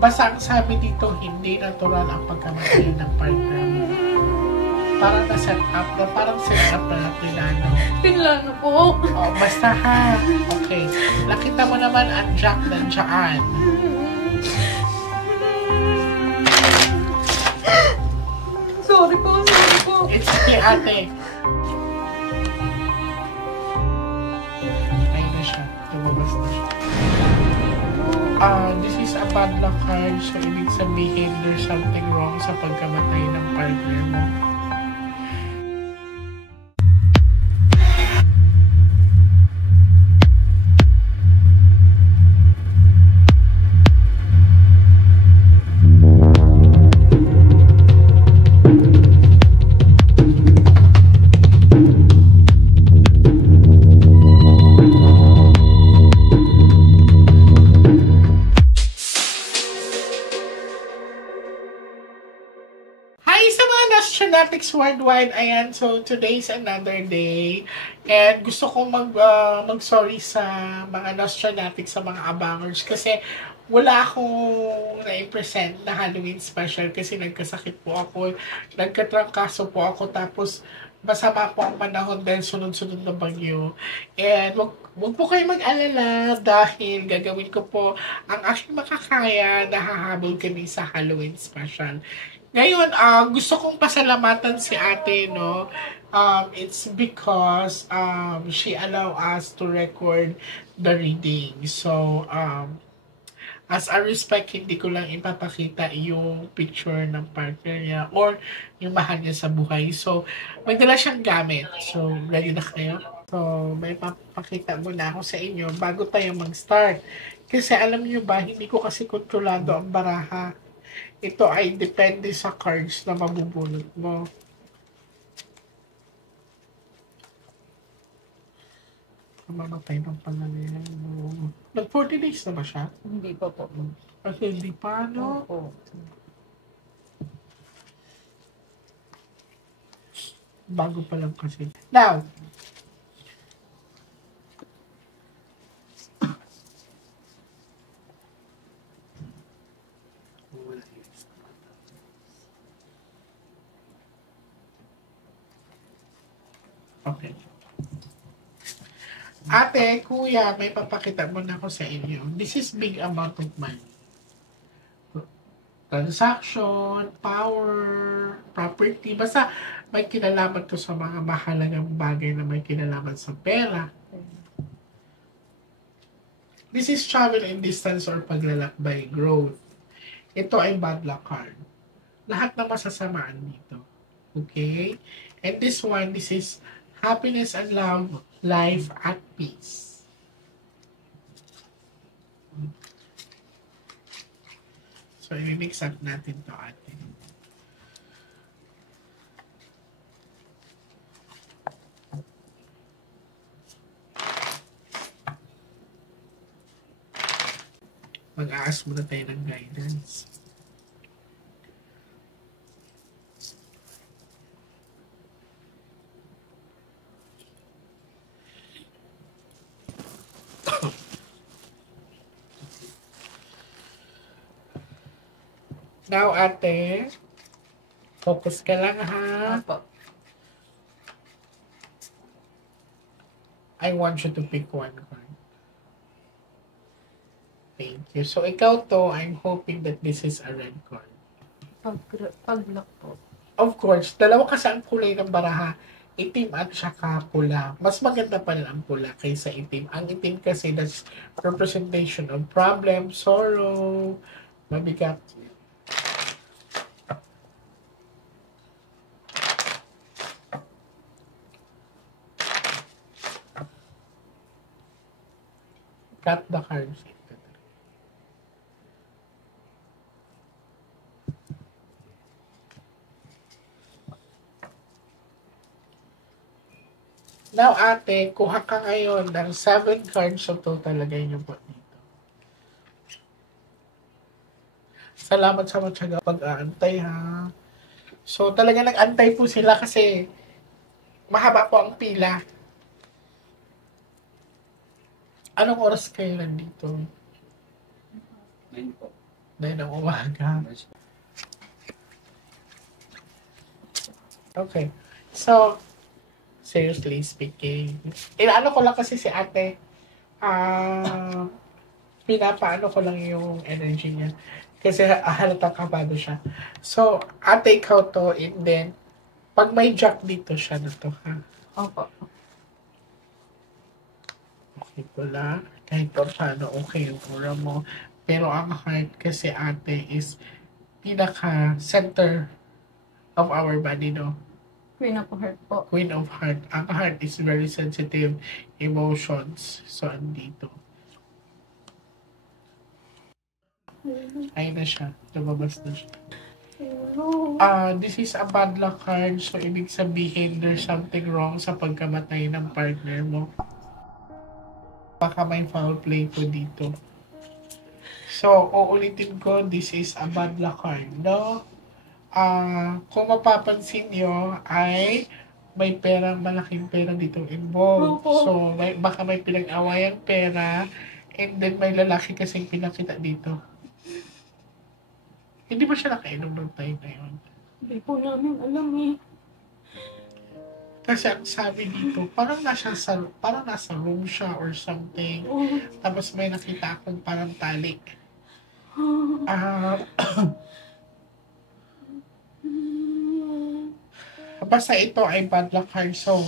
Basta ang sabi dito, hindi natural ang pagkamatay ng partner mo. Parang na-set up na, parang set up na pinano. Pinlano po. Oh, basta ha. Okay. Nakita mo naman ang Jack nandiyan. Sorry po. It's okay, ate. Ayun na siya. Lumabas na siya. This is a bad luck card. So, ibig sabihin there's something wrong sa pagkamatay ng partner mo. Genetics worldwide, ayan, so today's another day and gusto kong mag-sorry sa mga Nostradamus, sa mga abangers kasi wala akong na-present na Halloween special kasi nagkasakit po ako, nagkatrangkaso po ako, tapos masama po ang panahon dahil sunod-sunod na bagyo. And wag po kayo mag-alala dahil gagawin ko po ang aking makakaya na hahabol kami sa Halloween special. Ngayon, gusto kong pasalamatan si ate, no? It's because she allow us to record the reading. So, as a respect, hindi ko lang ipapakita yung picture ng partner niya or yung mahal niya sa buhay. So, may dala siyang gamit. So, ready na kayo? So, may papakita muna ako sa inyo bago tayo mag-start. Kasi alam niyo ba, hindi ko kasi kontrolado ang baraha. Ito ay depende sa cards na mabubunot mo. Mamatay ng pangalan mo. Nag-40 days na ba siya? Hindi pa po. Kasi hindi pa, no? Oo. Bago pa lang kasi. Now, okay. Ate, kuya, may papakita mo na ako sa inyo. This is big amount of money. Transaction, power, property. Basta may kinalaman to sa mga mahalagang bagay na may kinalaman sa pera. This is travel and distance or paglalakbay, growth. Ito ay bad luck card. Lahat ng masasamaan dito. Okay? And this one, this is happiness and love, life at peace. So, i-mix up natin to ate. Mag-aas muna tayo ng guidance. Now, ate, focus ka lang, ha? Opo. I want you to pick one card. Thank you. So, ikaw to, I'm hoping that this is a red card. Pag-lock po. Of course, dalawa kasi ang kulay ng baraha, itim at saka pula. Mas maganda pa rin ang pula kaysa itim. Ang itim kasi, that's representation of problem, sorrow, mabigat. Cut the cards. Now, ate, kuha ka ngayon ng 7 cards so total lagay niyo po dito. Salamat sa matyaga pag-aantay, ha. So, talaga nag-antay po sila kasi mahaba po ang pila. Anong oras kayo nandito? 9 po. 9 ng umaga. Okay. So, seriously speaking, inaano ko lang kasi si ate, pinapaano ko lang yung energy niya. Kasi halatang kabado siya. So, ate, ikaw to, and then, pag may jack dito siya na to, ha? Opo. Okay ko lang. Kahit pa paano, okay yung aura mo. Pero ang heart kasi ate is pinaka-center of our body, no? Queen of Heart po. Queen of Heart. Ang heart is very sensitive emotions. So, andito. Ayun na siya. Lumabas na siya. This is a bad luck card. So, ibig sabihin, there's something wrong sa pagkamatay ng partner mo. Baka may foul play po dito. So, uulitin ko, this is a bad luck card, no? Kung mapapansin nyo, ay may perang, malaking pera dito involved. So, baka may pinag-awayang pera, and then may lalaki kasing pinakita dito. Hindi ba siya nakainom ng time na yun? Hindi po namin alam eh. Kasi ang sabi dito, parang nasa room siya or something. Tapos may nakita akong parang tali. Basta ito ay bad luck card. So,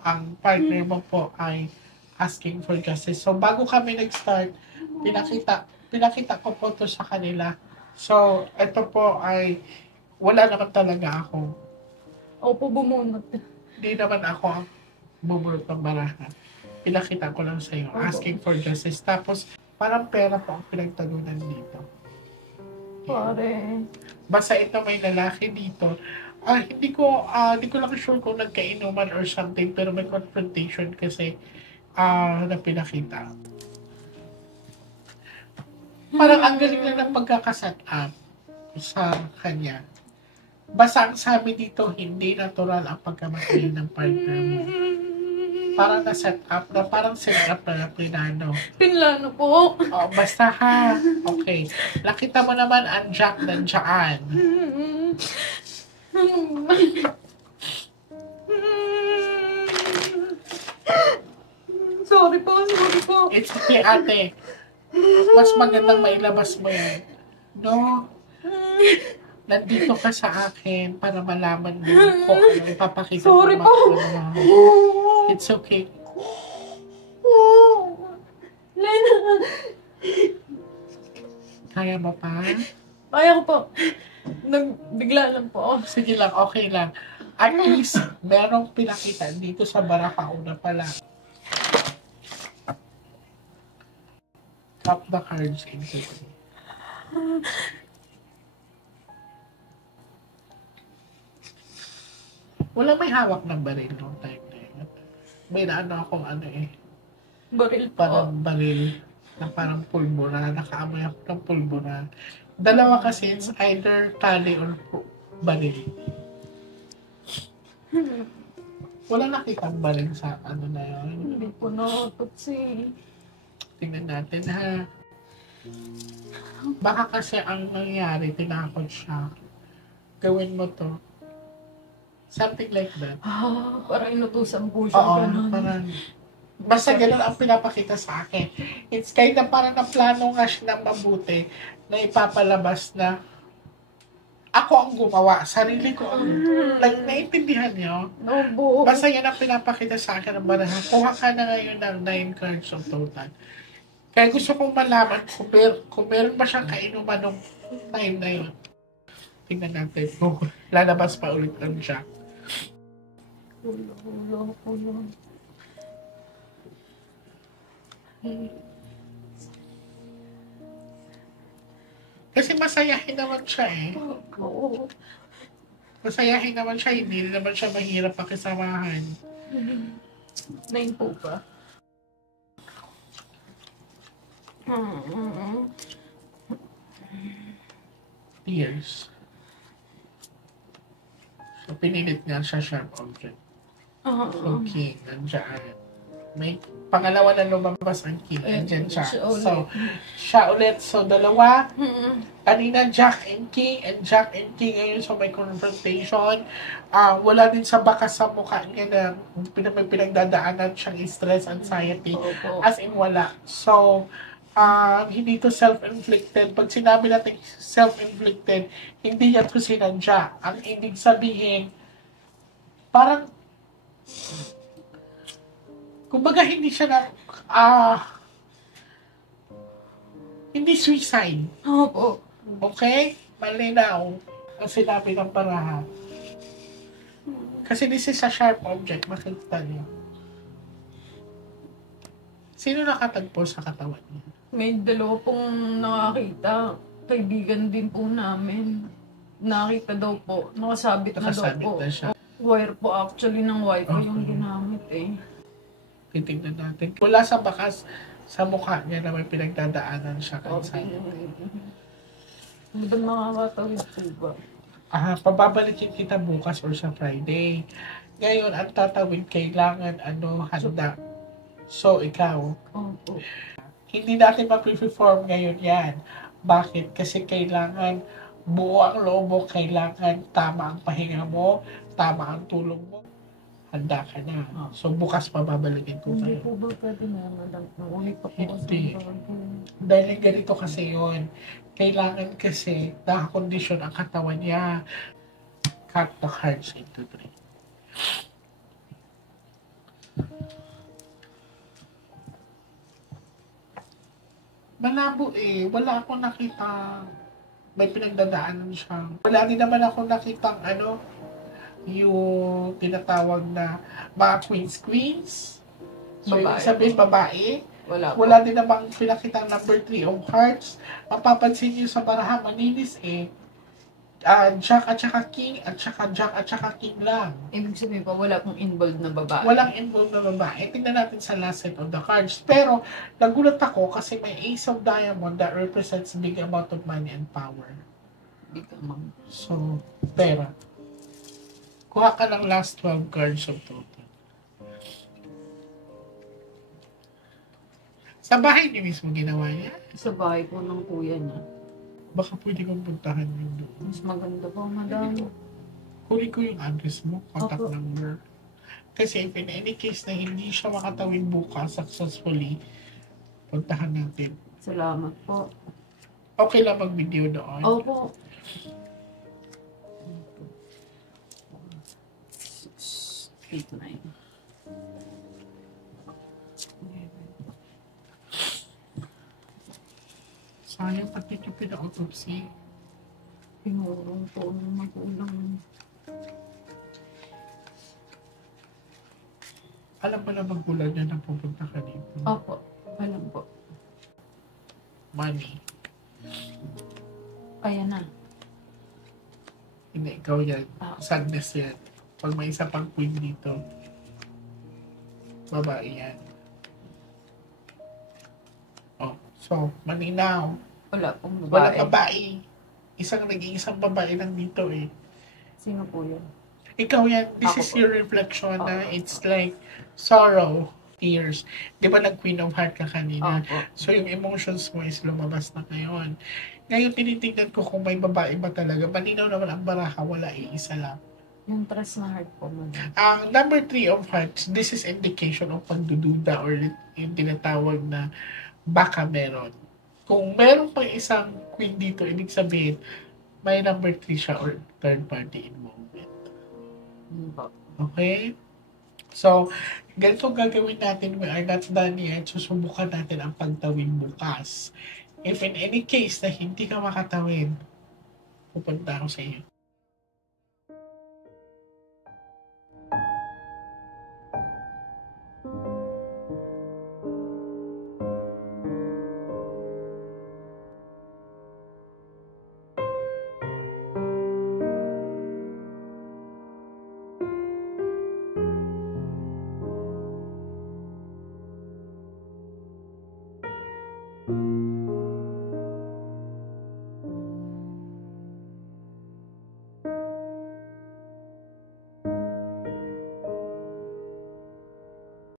ang partner mo po ay asking for justice. So, bago kami nag-start, pinakita ko po to sa kanila. So, ito po ay wala naman talaga ako. Opo, bumunot. Hindi naman ako ang bubulot ng baraha. Pinakita ko lang sa'yo, asking for justice. Tapos, parang pera po ang pinagtagunan dito. Pare. Basta ito may lalaki dito. Hindi ko lang sure kung nagkainuman or something, pero may confrontation kasi na pinakita. Parang ang galing na ng pagkakaset up sa kanya. Basta ang sabi dito, hindi natural ang pagkamatay ng partner mo. Parang na-set up na, parang set up na pinano. Pinlano po. Basta ha. Okay. Nakita mo naman ang jack nandiyan. Sorry po. It's okay, ate. Mas magandang mailabas mo yan. No? Nandito ka sa akin para malaman mo kung ano ipapakita ko. Sorry po. It's okay. Lena. Kaya mo pa? Kaya ko po. Nagbigla lang po. Sige lang, okay lang. At least, merong pinakita dito sa baraha una pa lang. Top the cards into it. Wala may hawak ng baril noong time na yun. May naano akong Baril po. parang baril na parang pulbura. Nakaamoy ako ng pulbura. Dalawa kasi, it's either tali or baril. Wala nakitang baril sa na yun. Hindi po nakatutsi. Tingnan natin ha. Baka kasi ang nangyari, tinakot siya. Gawin mo to. Something like that. Parang inutusan po siya. Oo, Ganun. parang... Basta ganun ang pinapakita sa akin. It's kind of parang na plano nga siya ng mabuti na ipapalabas na ako ang gumawa. Sarili ko ang... Like, naiintindihan niyo? No, Basta yan ang pinapakita sa akin ng baraha. Kuha ka na ngayon ng 9 cards of total. Kaya gusto kong malaman kung meron ba siyang kainuman nung time na yun. Tingnan natin. Lalabas pa ulit lang siya. Ulo. Kasi masayahin naman siya eh. Oo. Masayahin naman siya. Hindi naman siya mahirap pakisamahan. 9 po ba? Tears. So, pinilit nga siya sharp object. So, king, nandiyan. May pangalawa na lumabas ang King. Andyan siya. Siya ulit. So, siya ulit. So, dalawa. Mm-mm. Kanina, Jack and King. And Jack and King ngayon so may confrontation. Wala din sa bakas sa mukha niya na may pinagdadaanan siyang stress, anxiety. Opo. As in, wala. So, hindi to self-inflicted. Pag sinabi natin self-inflicted, hindi yan to sinadya. Ang ibig sabihin, parang kumbaga hindi siya na hindi suicide. Opo. Okay? Malinaw ang sinabi ng parahan. Kasi this is a sharp object, makikita niyo. Sino nakatagpo sa katawan niya? May dalawa pong nakakita. Kaibigan din po namin. Nakita daw po. Nakasabit na daw Nakasabit po. na siya. Wire po actually ng wifi yung Okay. ginamit eh. Titignan natin. Wala sa bakas sa mukha niya na may pinagdadaanan siya Okay. kansa. Madam makakatawid po ba? Pababalikin kita bukas or sa Friday. Ngayon, ang tatawid kailangan handa. So, ikaw, Opo. hindi natin mapiperform ngayon yan. Bakit? Kasi kailangan buo ang loob mo, kailangan tama ang pahinga mo, tama ang tulog mo, handa ka na. So, bukas pababalikin ko Hindi kayo. po ba pwede na madam? Uli pa po Hindi. sa bago. Dahil ganito kasi yun. Kailangan kasi nakakondisyon ang katawan niya. Cut the cards into 3. Malabo eh. Wala akong nakita may pinagdadaanan siya. Wala din naman ako nakitang yung tinatawag na mga queens. So, Babae. ibig sabihin babae. Wala po. Wala din namang pinakitang number 3 of hearts. Mapapansin niyo sa baraha, maninis eh. Jack at saka King at saka Jack at saka King lang. Ibig sabihin pa, wala pong involved na babae. Walang involved na babae. Tingnan natin sa last set of the cards. Pero, nagulat ako kasi may Ace of Diamond that represents big amount of money and power. Big amount. So, pera. Kuha ka ng last 12 cards of total. Sa bahay niyo mismo ginawa niya? Sa bahay po ng kuya niya. Baka pwede kong puntahan yung doon. Mas maganda po, madam. Kunin ko yung address mo, contact Opo. number. Kasi if in any case na hindi siya makatawid bukas successfully, puntahan natin. Salamat po. Okay lang mag-video doon. Opo. 8, 9. Sayang pati yung pina-autopsy. Pinurong po ng magulang. Alam mo na magulang niya na pupunta ka dito. Opo. Alam po. Money. Kaya na. Hindi, ikaw yan. Ah. Sadness yan. Pag may isa pang queen dito, babae yan. Oh, so, malinaw. Wala pong Walang babae. babae. Nag-iisang babae lang dito eh. Sino po yun? Ikaw yan, this Ako is po. your reflection na Ako. it's like sorrow, tears. Di ba nag-Queen of Heart ka kanina? Opo. So yung emotions mo is lumabas na ngayon. Ngayon tinitignan ko kung may babae ba talaga. Malinaw naman ang baraha, wala iisa lang. Yung trust na heart po, madam. Ang number 3 of hearts, this is indication of pagdududa or yung tinatawag na baka meron. Kung meron pang isang queen dito, ibig sabihin, may number 3 siya or third party involvement. Yun po. Okay? So, ganito gagawin natin. We are not done yet. Susubukan natin ang pagtawid bukas. If in any case na hindi ka makatawid, pupunta ako sa iyo.